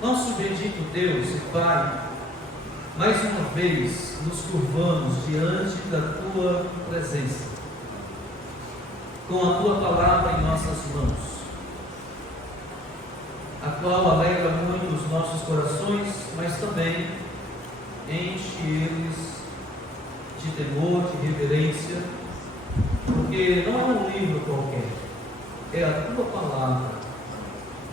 Nosso bendito Deus e Pai, mais uma vez nos curvamos diante da Tua presença, com a Tua palavra em nossas mãos, a qual alegra muito os nossos corações, mas também enche eles de temor, de reverência, porque não é um livro qualquer, é a Tua palavra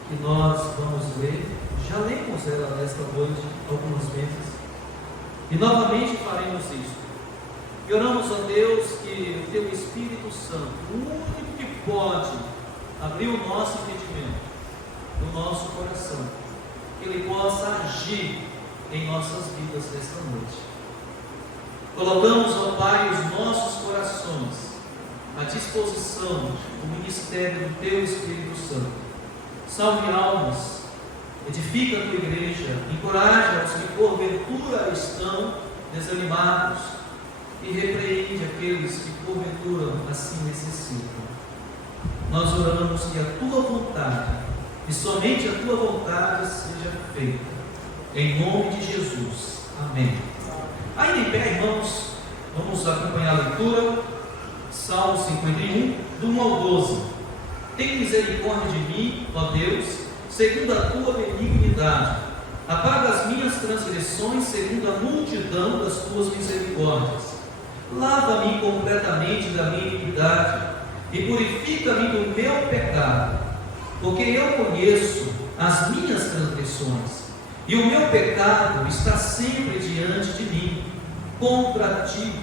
que nós vamos ler. Já lemos ela nesta noite algumas vezes e novamente faremos isso. E oramos a Deus que o Teu Espírito Santo, o único que pode abrir o nosso entendimento, o nosso coração, que Ele possa agir em nossas vidas nesta noite. Colocamos, ó Pai, os nossos corações à disposição do ministério do Teu Espírito Santo. Salve almas, edifica a Tua igreja, encoraja os que porventura estão desanimados e repreende aqueles que porventura assim necessitam. Nós oramos que a Tua vontade, e somente a Tua vontade, seja feita, em nome de Jesus. Amém. Ainda em pé, irmãos, vamos acompanhar a leitura. Salmo 51, do 1 ao 12. Tem misericórdia de mim, ó Deus, segundo a Tua benignidade. Apaga as minhas transgressões, segundo a multidão das Tuas misericórdias. Lava-me completamente da minha iniquidade e purifica-me do meu pecado, porque eu conheço as minhas transgressões e o meu pecado está sempre diante de mim. Contra ti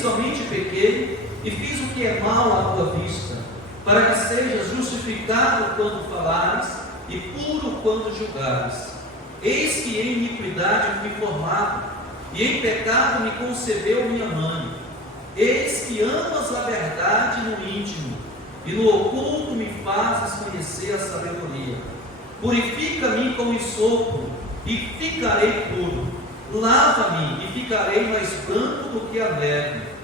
somente pequei e fiz o que é mal à Tua vista, para que sejas justificado quando falares e puro quando julgares. Eis que em iniquidade fui formado, e em pecado me concebeu minha mãe. Eis que amas a verdade no íntimo, e no oculto me fazes conhecer a sabedoria. Purifica-me com hisopo, e ficarei puro. Lava-me, e ficarei mais branco do que a neve.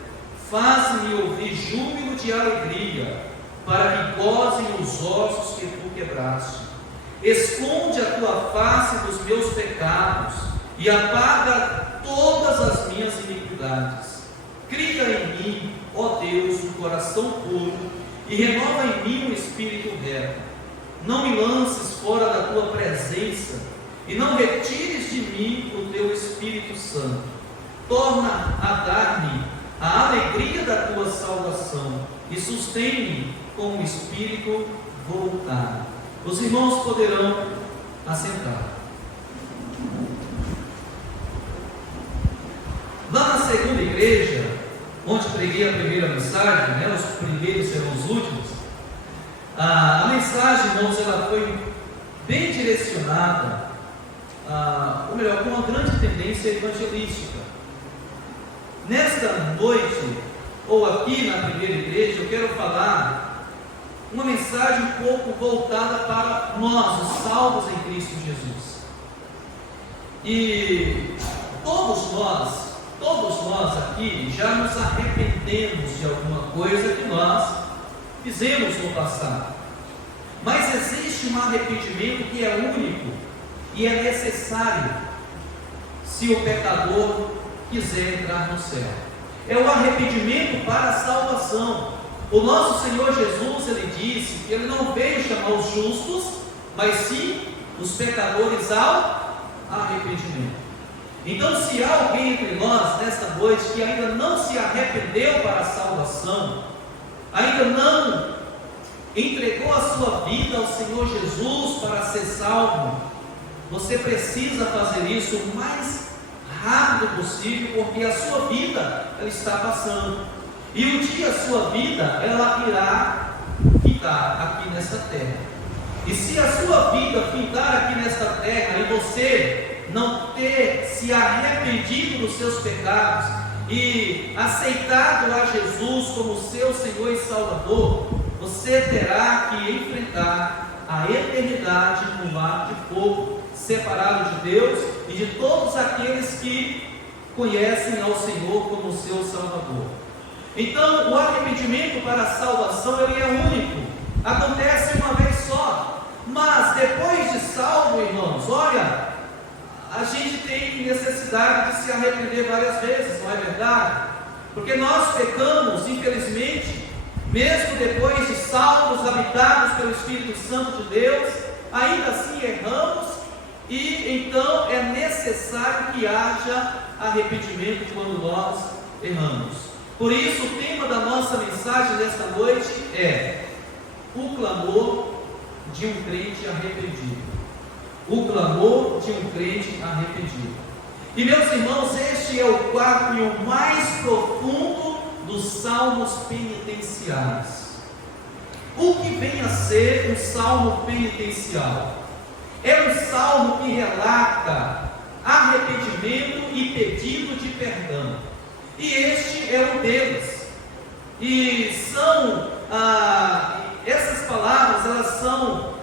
Faz-me ouvir júbilo de alegria, para que gozem os ossos que Tu quebraste. Esconde a Tua face dos meus pecados, e apaga todas as minhas iniquidades. Cria em mim, ó Deus, um coração puro, e renova em mim um espírito reto. Não me lances fora da Tua presença, e não retires de mim o Teu Espírito Santo. Torna a dar-me a alegria da Tua salvação, e sustém-me com o espírito voltado. Os irmãos poderão assentar. Lá na segunda igreja, onde preguei a primeira mensagem, os primeiros serão os últimos, a mensagem, irmãos, ela foi bem direcionada, ou melhor, com uma grande tendência evangelística. Nesta noite, ou aqui na primeira igreja, eu quero falar uma mensagem um pouco voltada para nós, os salvos em Cristo Jesus. E todos nós aqui já nos arrependemos de alguma coisa que nós fizemos no passado. Mas existe um arrependimento que é único e é necessário se o pecador quiser entrar no céu. É o arrependimento para a salvação. O nosso Senhor Jesus, Ele disse que Ele não veio chamar os justos, mas sim os pecadores ao arrependimento. Então, se há alguém entre nós nesta noite que ainda não se arrependeu para a salvação, ainda não entregou a sua vida ao Senhor Jesus para ser salvo, você precisa fazer isso o mais rápido possível, porque a sua vida ela está passando, e um dia a sua vida ela irá ficar aqui nesta terra. E se a sua vida ficar aqui nesta terra e você não ter se arrependido dos seus pecados e aceitado a Jesus como seu Senhor e Salvador, você terá que enfrentar a eternidade no mar de fogo, separado de Deus e de todos aqueles que conhecem ao Senhor como seu Salvador. Então, o arrependimento para a salvação ele é único, acontece uma vez só. Mas depois de salvo, irmãos, necessidade de se arrepender várias vezes, não é verdade? Porque nós pecamos, infelizmente, mesmo depois de salvos, habitados pelo Espírito Santo de Deus, ainda assim erramos, e então é necessário que haja arrependimento quando nós erramos. Por isso, o tema da nossa mensagem desta noite é o clamor de um crente arrependido. O clamor de um crente arrependido. E meus irmãos, este é o quarto e o mais profundo dos salmos penitenciais. O que vem a ser um salmo penitencial? É um salmo que relata arrependimento e pedido de perdão. E este é um deles. E são essas palavras, elas foram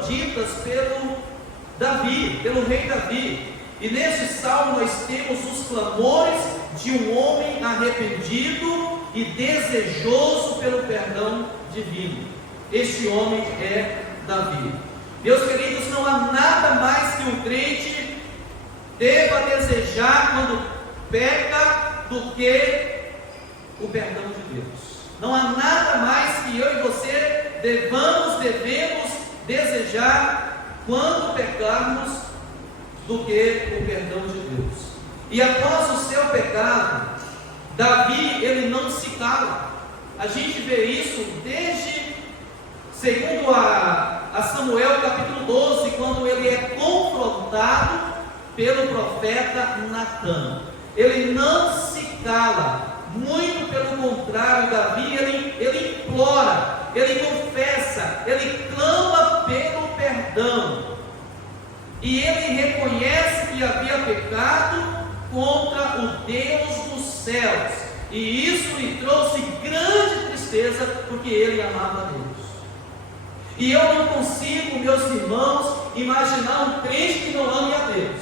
ditas pelo Davi, pelo rei Davi. E neste salmo nós temos os clamores de um homem arrependido e desejoso pelo perdão divino. Este homem é Davi. Meus queridos, não há nada mais que um crente deva desejar quando peca do que o perdão de Deus. Não há nada mais que eu e você devemos desejar quando pecarmos do que o perdão de Deus. E após o seu pecado, Davi, ele não se cala. A gente vê isso segundo a Samuel capítulo 12, quando ele é confrontado pelo profeta Natã. Ele não se cala, muito pelo contrário, Davi, ele implora, ele confessa, ele clama pelo perdão. E ele reconhece que havia pecado contra o Deus dos céus, e isso lhe trouxe grande tristeza, porque ele amava a Deus. E eu não consigo, meus irmãos, imaginar um crente que não ame a Deus.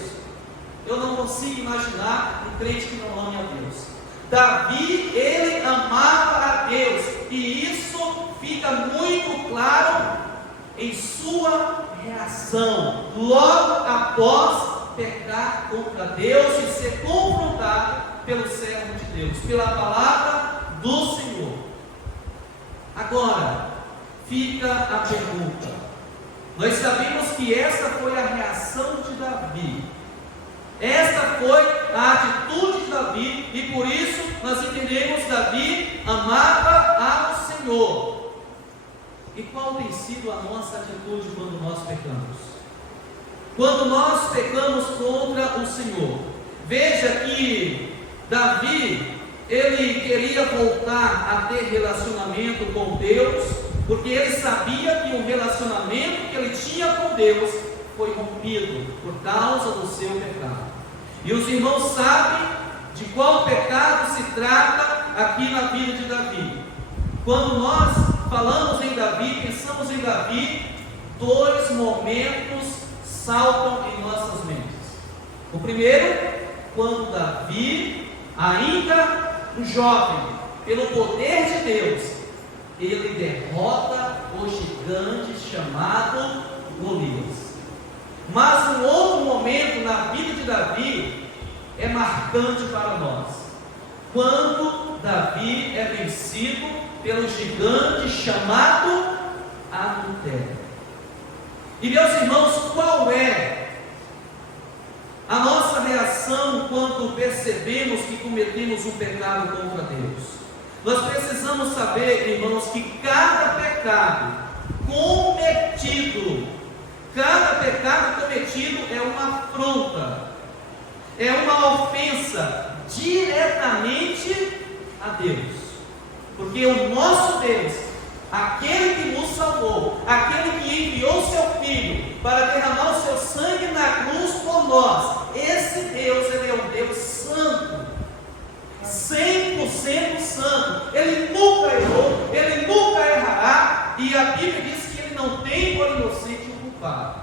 Eu não consigo imaginar um crente que não ame a Deus. Davi, ele amava a Deus, e isso fica muito claro em sua reação, logo após pecar contra Deus e ser confrontado pelo servo de Deus, pela palavra do Senhor. Agora, fica a pergunta. Nós sabemos que essa foi a reação de Davi. Esta foi a atitude de Davi, e por isso nós entendemos: Davi amava ao Senhor. E qual tem sido a nossa atitude quando nós pecamos? Quando nós pecamos contra o Senhor. Veja que Davi, ele queria voltar a ter relacionamento com Deus, porque ele sabia que o relacionamento que ele tinha com Deus foi rompido por causa do seu pecado. E os irmãos sabem de qual pecado se trata aqui na vida de Davi. Quando nós falamos em Davi, pensamos em Davi, dois momentos saltam em nossas mentes. O primeiro, quando Davi, ainda um jovem, pelo poder de Deus, ele derrota o gigante chamado Golias. Mas um outro momento na vida de Davi é marcante para nós, quando Davi é vencido pelo gigante chamado adultério. E meus irmãos, qual é a nossa reação quando percebemos que cometemos um pecado contra Deus? Nós precisamos saber, irmãos, que cada pecado cometido é uma afronta, é uma ofensa diretamente a Deus. Porque o nosso Deus, aquele que nos salvou, aquele que enviou seu Filho para derramar o seu sangue na cruz por nós, esse Deus, ele é um Deus santo, 100% santo. Ele nunca errou, ele nunca errará, e a Bíblia diz que ele não tem por inocente o culpado.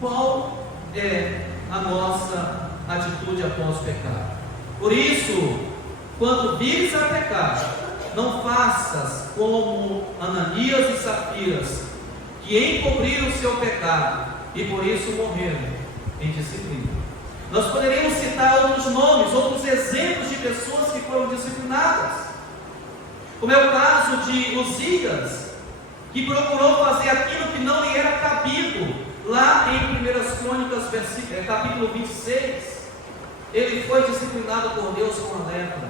Qual é a nossa atitude após o pecado? Por isso, quando vires a pecar, não faças como Ananias e Safiras, que encobriram o seu pecado e por isso morreram. em disciplina. Nós poderíamos citar outros nomes, outros exemplos de pessoas que foram disciplinadas, como é o caso de Uzias, que procurou fazer aquilo que não lhe era cabido, lá em 1 Crônicas, capítulo 26, ele foi disciplinado por Deus com a lepra.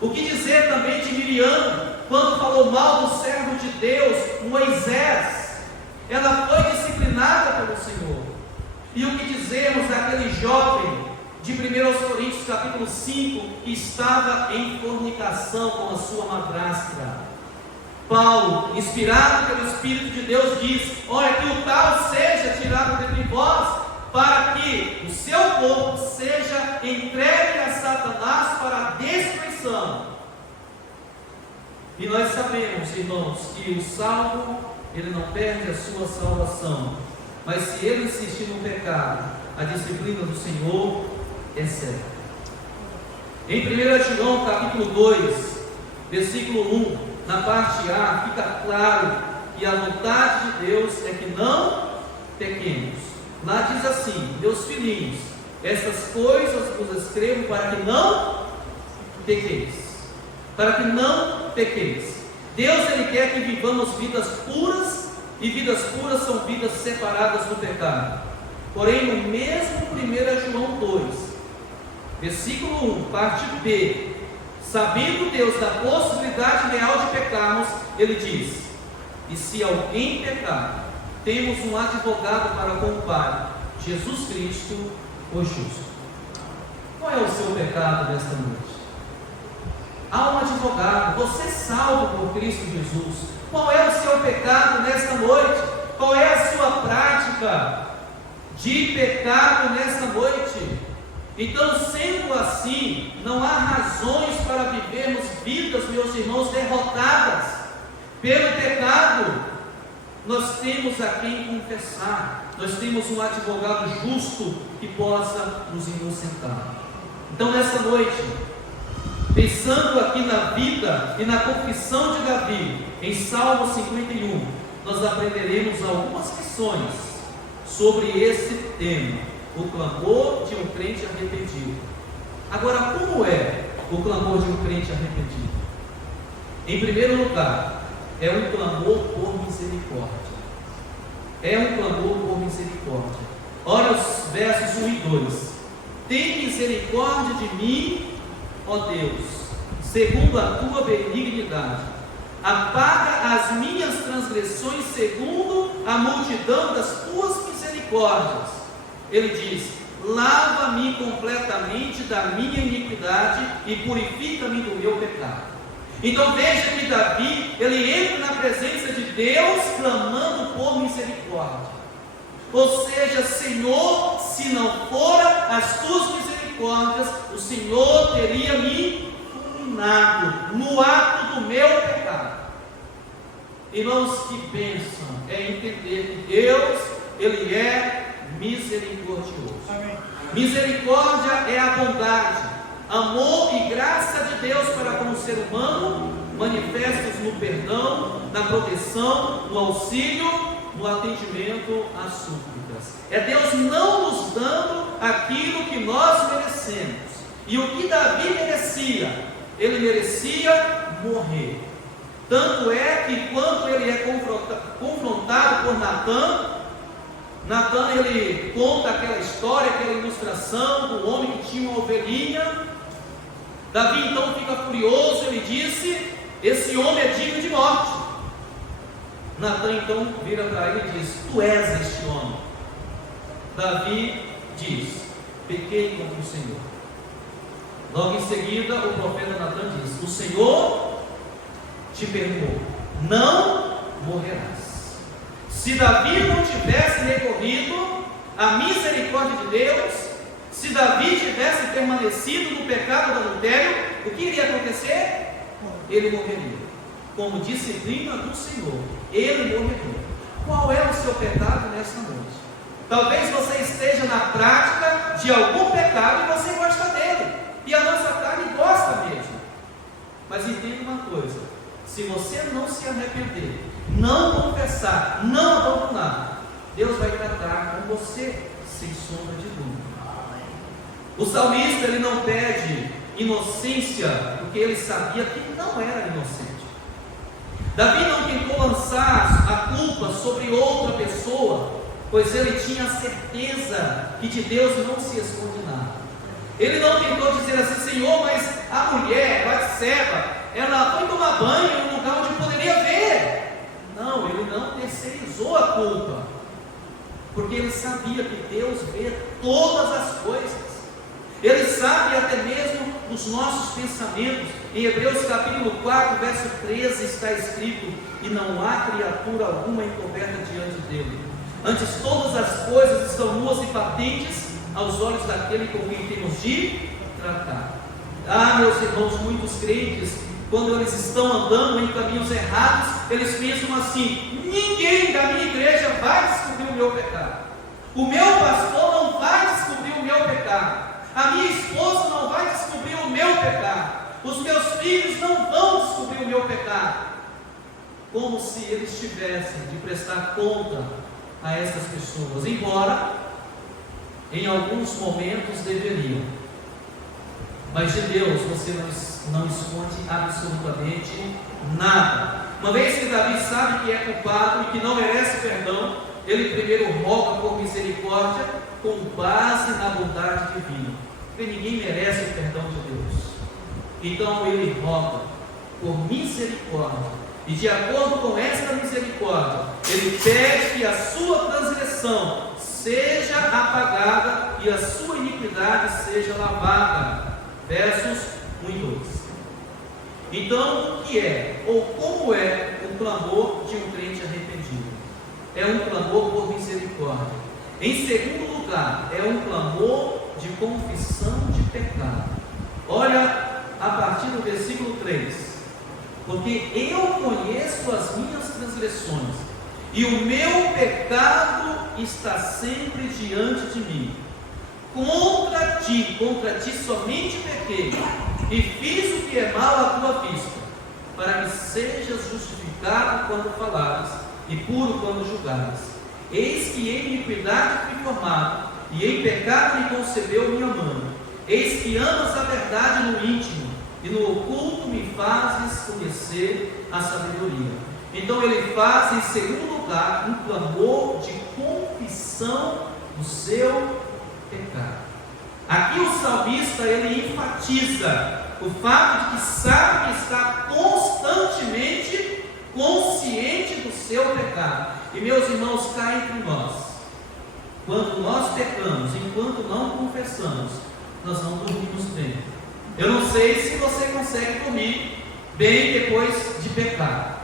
O que dizer também de Miriam, quando falou mal do servo de Deus, Moisés? Ela foi disciplinada pelo Senhor. E o que dizermos daquele jovem de 1 Coríntios capítulo 5, que estava em fornicação com a sua madrasta? Paulo, inspirado pelo Espírito de Deus, diz: olha, que o tal seja tirado dentre vós, para que o seu corpo seja entregue a Satanás para a destruição. E nós sabemos, irmãos, que o salvo, ele não perde a sua salvação, mas se ele insistir no pecado, a disciplina do Senhor é certa. Em 1 João capítulo 2, versículo 1, na parte A, fica claro que a vontade de Deus é que não pequemos. Lá diz assim: meus filhinhos, essas coisas vos escrevo para que não pequeis. Para que não pequeis. Deus, ele quer que vivamos vidas puras, e vidas puras são vidas separadas do pecado. Porém, no mesmo 1 João 2, versículo 1, parte B, sabendo Deus da possibilidade real de pecarmos, ele diz: e se alguém pecar, temos um advogado para com o Pai, Jesus Cristo, o justo. Qual é o seu pecado nesta noite? Há um advogado, você é salvo por Cristo Jesus. Qual é o seu pecado nesta noite? Qual é a sua prática de pecado nesta noite? Então, sendo assim, não há razões para vivermos vidas, meus irmãos, derrotadas pelo pecado. Nós temos a quem confessar, nós temos um advogado justo que possa nos inocentar. Então, nessa noite, pensando aqui na vida e na confissão de Davi, em Salmo 51, nós aprenderemos algumas lições sobre esse tema: o clamor de um crente arrependido. Agora, como é o clamor de um crente arrependido? Em primeiro lugar, é um clamor por misericórdia. É um clamor por misericórdia. Olha os versos 1 e 2. Tem misericórdia de mim, ó Deus, segundo a tua benignidade. Apaga as minhas transgressões segundo a multidão das tuas misericórdias. Ele diz: lava-me completamente da minha iniquidade e purifica-me do meu pecado. Então veja que Davi, ele entra na presença de Deus clamando por misericórdia. Ou seja, Senhor, se não fora as tuas misericórdias, o Senhor teria me fulminado no ato do meu pecado. Irmãos, que bênção é entender que Deus, ele é misericordioso. Amém. Misericórdia é a bondade, amor e graça de Deus para com o ser humano, manifestos no perdão, na proteção, no auxílio, no atendimento às súplicas. É Deus não nos dando aquilo que nós merecemos. E o que Davi merecia? Ele merecia morrer. Tanto é que quando ele é confrontado por Natan, ele conta aquela história, aquela ilustração do homem que tinha uma ovelhinha. Davi então fica furioso, ele disse: esse homem é digno de morte. Natan então vira para ele e diz: tu és este homem. Davi diz: pequei contra o Senhor. Logo em seguida o profeta Natan diz: o Senhor te perdoou, não morrerás. Se Davi não tivesse recorrido à misericórdia de Deus, se Davi tivesse permanecido no pecado do adultério, o que iria acontecer? Ele morreria. Como disciplina do Senhor, ele morreria. Qual é o seu pecado nesta noite? Talvez você esteja na prática de algum pecado e você gosta dele, e a nossa carne gosta mesmo. Mas entenda uma coisa: se você não se arrepender, não confessar, não abandonar, Deus vai tratar com você sem sombra de dúvida. O salmista, ele não pede inocência, porque ele sabia que não era inocente. Davi não tentou lançar a culpa sobre outra pessoa, pois ele tinha certeza que de Deus não se esconde nada. Ele não tentou dizer assim: Senhor, mas a mulher, Batseba, ela foi tomar banho em um lugar onde poderia ver. Não, ele não terceirizou a culpa, porque ele sabia que Deus vê todas as coisas. Ele sabe até mesmo dos nossos pensamentos. Em Hebreus capítulo 4, verso 13 está escrito: e não há criatura alguma encoberta diante dele. Antes todas as coisas estão nuas e patentes aos olhos daquele com quem temos de tratar. Ah, meus irmãos, muitos crentes, quando eles estão andando em caminhos errados, eles pensam assim: ninguém da minha igreja vai descobrir o meu pecado. O meu pastor não vai descobrir o meu pecado. A minha esposa não vai descobrir o meu pecado. Os meus filhos não vão descobrir o meu pecado. Como se eles tivessem de prestar conta a essas pessoas, embora em alguns momentos deveriam. Mas de Deus você não esconde absolutamente nada. Uma vez que Davi sabe que é culpado e que não merece perdão, ele primeiro roga por misericórdia com base na bondade divina, porque ninguém merece o perdão de Deus. Então ele roga por misericórdia, e de acordo com esta misericórdia, ele pede que a sua transgressão seja apagada e a sua iniquidade seja lavada. Versos 1 e 2. Então, o que é, ou como é o clamor de um crente arrependido? É um clamor por misericórdia. Em segundo lugar, é um clamor de confissão de pecado. Olha a partir do versículo 3: porque eu conheço as minhas transgressões, e o meu pecado está sempre diante de mim. Contra ti somente pequei, e fiz o que é mal à tua vista, para que sejas justificado quando falares, e puro quando julgares. Eis que em iniquidade fui formado, e em pecado me concebeu minha mãe. Eis que amas a verdade no íntimo, e no oculto me fazes conhecer a sabedoria. Então ele faz, em segundo lugar, um clamor de confissão do seu pecado. Aqui o salmista, ele enfatiza o fato de que sabe que está constantemente consciente do seu pecado. E meus irmãos, cá entre nós, quando nós pecamos, enquanto não confessamos, nós não dormimos bem. Eu não sei se você consegue dormir bem depois de pecar.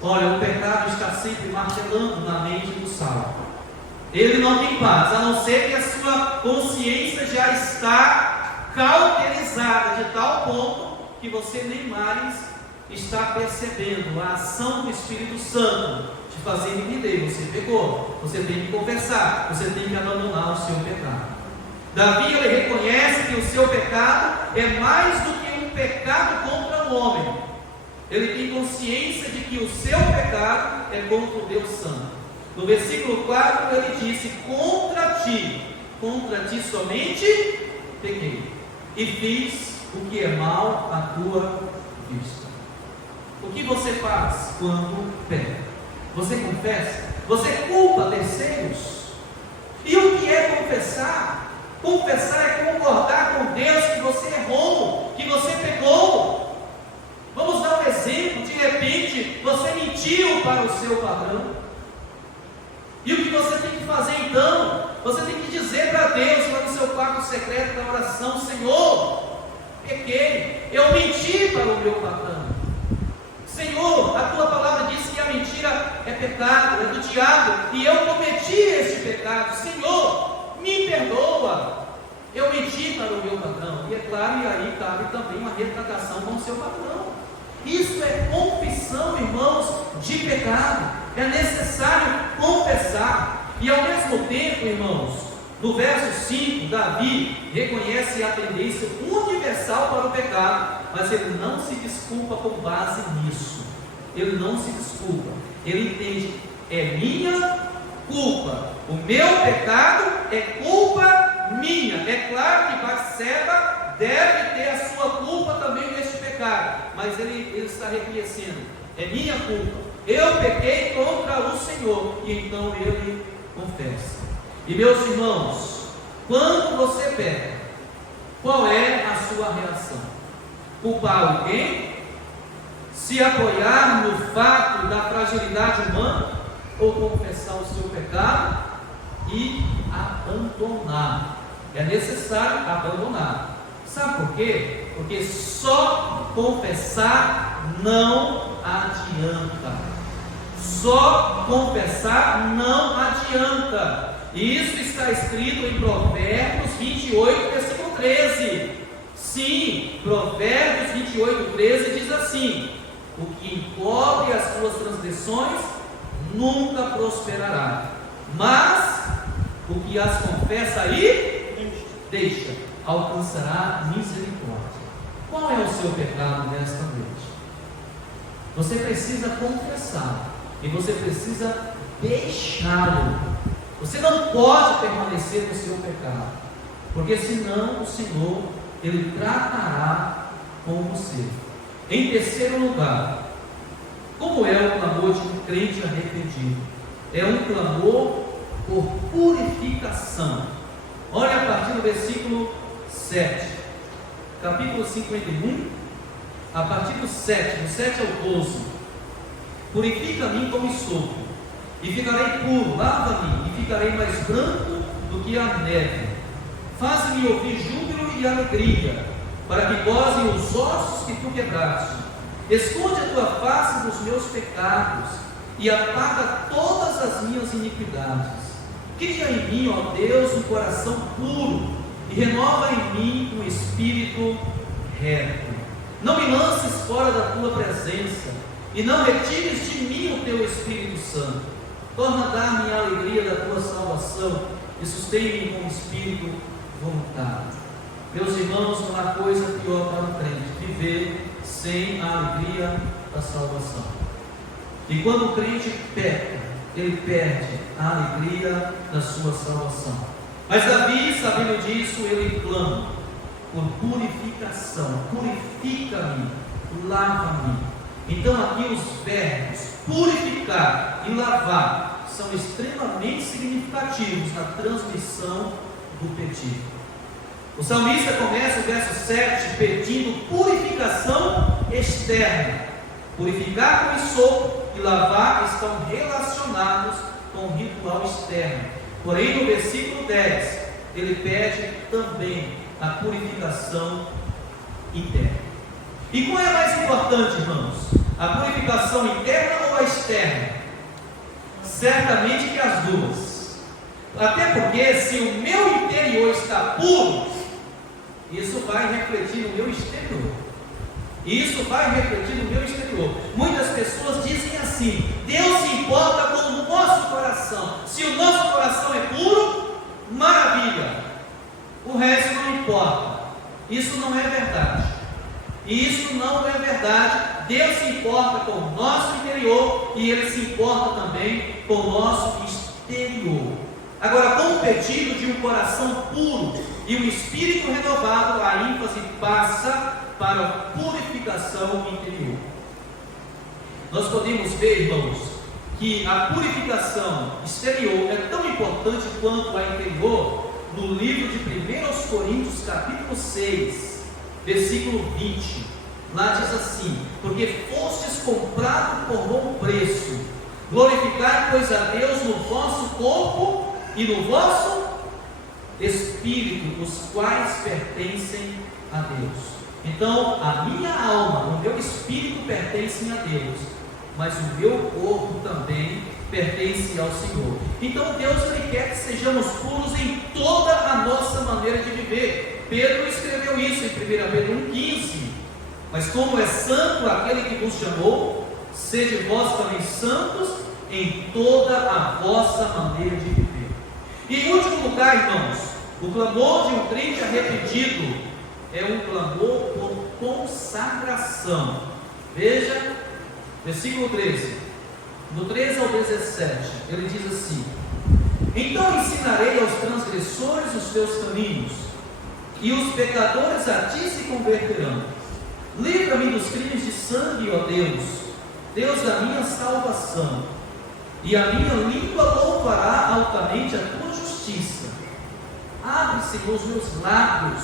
Olha, o pecado está sempre martelando na mente do salvo. Ele não tem paz, a não ser que a sua consciência já está cauterizada de tal ponto que você nem mais está percebendo a ação do Espírito Santo de fazer entender: você pecou, você tem que confessar, você tem que abandonar o seu pecado. Davi, ele reconhece que o seu pecado é mais do que um pecado contra o homem. Ele tem consciência de que o seu pecado é contra o Deus Santo. No versículo 4 ele disse: contra ti somente pequei, e fiz o que é mal à tua vista. O que você faz quando peca? Você confessa? Você culpa terceiros? E o que é confessar? Confessar é concordar com Deus que você errou, que você pecou. Vamos dar um exemplo: de repente você mentiu para o seu patrão. E o que você tem que fazer então? Você tem que dizer para Deus, lá no seu quarto secreto da oração: Senhor, pequei, eu menti para o meu patrão. Senhor, a tua palavra diz que a mentira é pecado, é do diabo, e eu cometi este pecado. Senhor, me perdoa, eu menti para o meu patrão. E é claro, e aí cabe também uma retratação com o seu patrão. Isso é confissão, irmãos, de pecado. É necessário confessar. E ao mesmo tempo, irmãos, no verso 5, Davi reconhece a tendência universal para o pecado, mas ele não se desculpa com base nisso. Ele não se desculpa. Ele entende: é minha culpa. O meu pecado é culpa minha. É claro que Batseba deve ter a sua culpa também neste pecado, mas ele está reconhecendo: é minha culpa, eu pequei contra o Senhor, e então ele confessa. E meus irmãos, quando você peca, qual é a sua reação? Culpar alguém? Se apoiar no fato da fragilidade humana? Ou confessar o seu pecado e abandonar? É necessário abandonar. Sabe por quê? Porque só confessar não adianta. Só confessar não adianta. E isso está escrito em Provérbios 28, versículo 13. Sim, Provérbios 28, 13 diz assim: o que encobre as suas transgressões nunca prosperará, mas o que as confessa e deixa alcançará misericórdia. Qual é o seu pecado nesta noite? Você precisa confessar e você precisa deixá-lo. Você não pode permanecer no seu pecado, porque senão o Senhor, Ele tratará com você. Em terceiro lugar, como é o clamor de um crente arrependido? É um clamor por purificação. Olha a partir do versículo 7, capítulo 51, a partir do 7, do 7 ao 12. Purifica-me como sopro, e ficarei puro. Lava-me, e ficarei mais branco do que a neve. Faze-me ouvir júbilo e alegria, para que gozem os ossos que tu quebraste. Esconde a tua face dos meus pecados, e apaga todas as minhas iniquidades. Cria em mim, ó Deus, um coração puro, e renova em mim um espírito reto. Não me lances fora da tua presença, e não retires de mim o teu Espírito Santo. Torna a dar-me a alegria da tua salvação, e sustém-me com espírito voluntário. Meus irmãos, não há coisa pior para um crente viver sem a alegria da salvação. E quando o crente peca, ele perde a alegria da sua salvação. Mas Davi, sabendo disso, ele clama por purificação. Purifica-me, lava-me. Então aqui os verbos purificar e lavar são extremamente significativos na transmissão do pedido. O salmista começa o verso 7 pedindo purificação externa. Purificar com sopro e lavar estão relacionados com o ritual externo. Porém, no versículo 10, ele pede também a purificação interna. E qual é mais importante, irmãos? A purificação interna ou a externa? Certamente que as duas. Até porque se o meu interior está puro, isso vai refletir no meu exterior. Isso vai refletir no meu exterior. Muitas pessoas dizem assim: Deus se importa com o nosso coração. Se o nosso coração é puro, maravilha, o resto não importa. Isso não é verdade. Isso não é verdade. Deus se importa com o nosso interior e Ele se importa também com o nosso exterior. Agora, com o pedido de um coração puro e um espírito renovado, a ênfase passa para a purificação interior. Nós podemos ver, irmãos, que a purificação exterior é tão importante quanto a interior no livro de 1 Coríntios, capítulo 6, versículo 20. Lá diz assim: porque fostes comprado por bom preço, glorificai, pois, a Deus no vosso corpo e no vosso espírito, os quais pertencem a Deus. Então, a minha alma, o meu espírito pertencem a Deus, mas o meu corpo também pertence ao Senhor. Então, Deus Ele quer que sejamos puros em toda a nossa maneira de viver. Pedro escreveu isso em 1 Pedro 1,15. Mas como é santo aquele que vos chamou, sede vós também santos em toda a vossa maneira de viver. E em último lugar, irmãos, o clamor de um crente arrependido é um clamor por consagração. Veja, versículo 13, do 13 ao 17, ele diz assim: Então ensinarei aos transgressores os teus caminhos, e os pecadores a ti se converterão. Livra-me dos crimes de sangue, ó Deus, Deus da minha salvação, e a minha língua louvará altamente a tua justiça. Abre, Senhor, os meus lábios,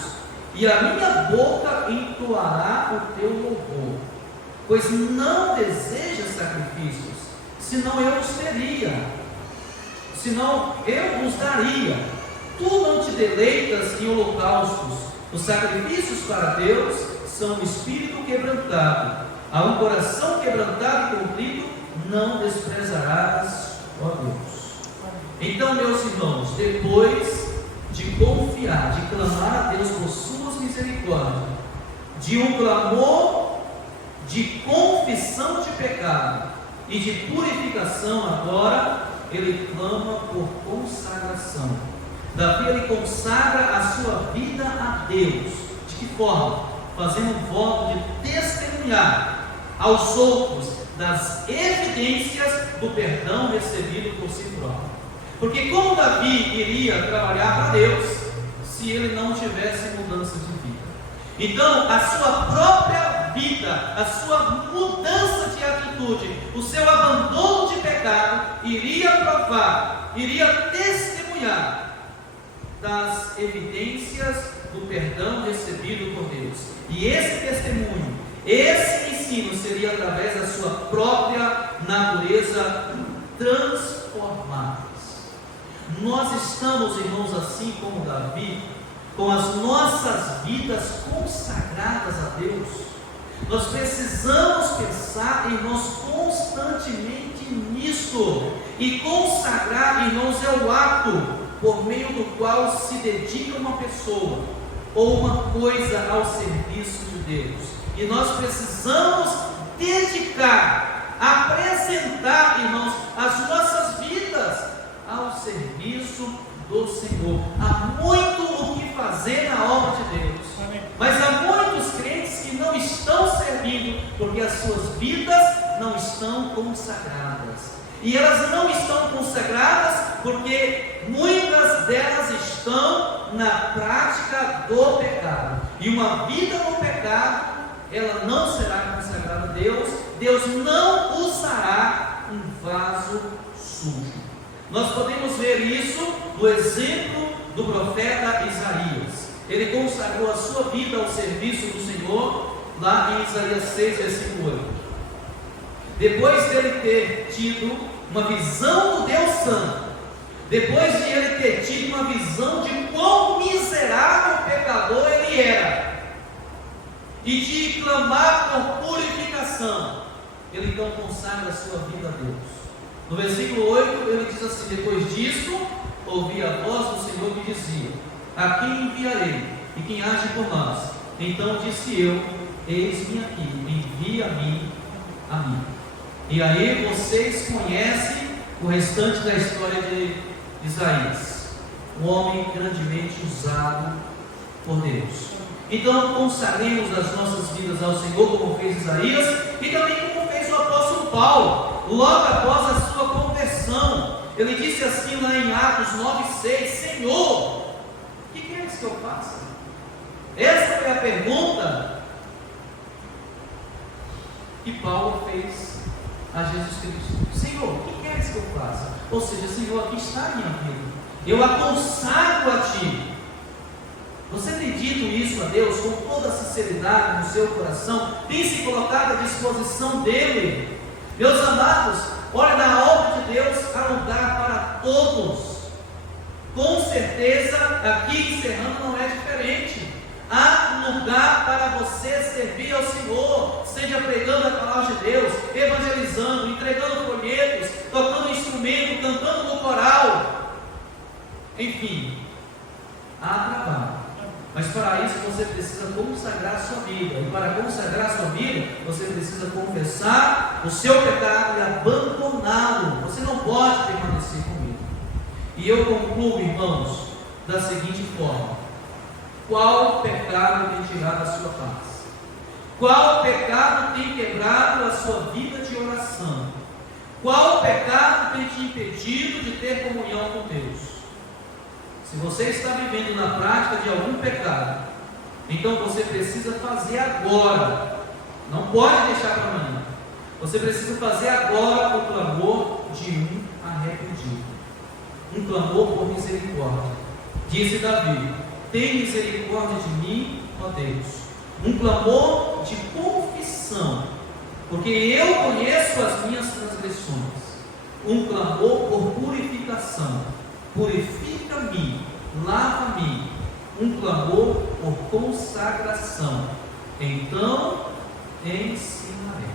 e a minha boca entoará o teu louvor. Pois não desejas sacrifícios, senão eu os teria, senão eu os daria. Tu não te deleitas em holocaustos. Os sacrifícios para Deus são um espírito quebrantado. A um coração quebrantado e contrito não desprezarás, ó Deus. Então, meus irmãos, depois de confiar, de clamar a Deus por suas misericórdias, de um clamor de confissão de pecado e de purificação, agora ele clama por consagração. Davi, ele consagra a sua vida a Deus. De que forma? Fazendo um voto de testemunhar aos outros das evidências do perdão recebido por si próprio. Porque como Davi iria trabalhar para Deus se ele não tivesse mudança de vida? Então, a sua própria vida, a sua mudança de atitude, o seu abandono de pecado, iria provar, iria testemunhar das evidências do perdão recebido por Deus. E esse testemunho, esse ensino seria através da sua própria natureza transformada. Nós estamos, irmãos, assim como Davi, com as nossas vidas consagradas a Deus. Nós precisamos pensar, irmãos, constantemente nisso. E consagrar, irmãos, é o ato por meio do qual se dedica uma pessoa ou uma coisa ao serviço de Deus. E nós precisamos dedicar, apresentar, irmãos, as nossas vidas ao serviço do Senhor. Há muito o que fazer na obra de Deus. Amém. Mas há muitos crentes que não estão servindo porque as suas vidas não estão consagradas. E elas não estão consagradas porque muitas delas estão na prática do pecado. E uma vida no pecado, ela não será consagrada a Deus. Deus não usará um vaso sujo. Nós podemos ver isso no exemplo do profeta Isaías. Ele consagrou a sua vida ao serviço do Senhor, lá em Isaías 6, versículo 8. Depois dele ter tido uma visão do Deus Santo, depois de ele ter tido uma visão de quão miserável pecador ele era, e de clamar por purificação, ele então consagra a sua vida a Deus. No versículo 8 ele diz assim: depois disso, ouvi a voz do Senhor que dizia: a quem enviarei? E quem age por nós? Então disse eu: eis-me aqui, envia-me a mim. E aí vocês conhecem o restante da história de Isaías, um homem grandemente usado por Deus. Então consagremos as nossas vidas ao Senhor, como fez Isaías, e também como fez o apóstolo Paulo, logo após a sua conversão. Ele disse assim lá em Atos 9,6: Senhor, o que queres que eu faça? Essa foi a pergunta que Paulo fez a Jesus Cristo: Senhor, o que queres que eu faça? Ou seja, Senhor, aqui está a minha vida, eu a consagro a Ti. Você tem dito isso a Deus com toda a sinceridade no seu coração? Tem se colocado à disposição dEle? Meus amados, olha, na obra de Deus há lugar para todos. Com certeza, aqui encerrando não é diferente. Há lugar para você servir ao Senhor, seja pregando a palavra de Deus, evangelizando, entregando folhetos, tocando instrumento, cantando no coral. Enfim, há trabalho. Mas para isso você precisa consagrar a sua vida. E para consagrar a sua vida, você precisa confessar o seu pecado e abandoná-lo. Você não pode permanecer com ele. E eu concluo, irmãos, da seguinte forma: qual pecado tem tirado a sua paz? Qual pecado tem quebrado a sua vida de oração? Qual pecado tem te impedido de ter comunhão com Deus. Se você está vivendo na prática de algum pecado, então você precisa fazer agora. Não pode deixar para amanhã. Você precisa fazer agora o clamor de um arrependido. Um clamor por misericórdia. Disse Davi: tem misericórdia de mim, ó Deus. Um clamor de confissão, porque eu conheço as minhas transgressões. Um clamor por purificação. Purifica-me, lava-me. Um clamor por consagração. Então ensinarei.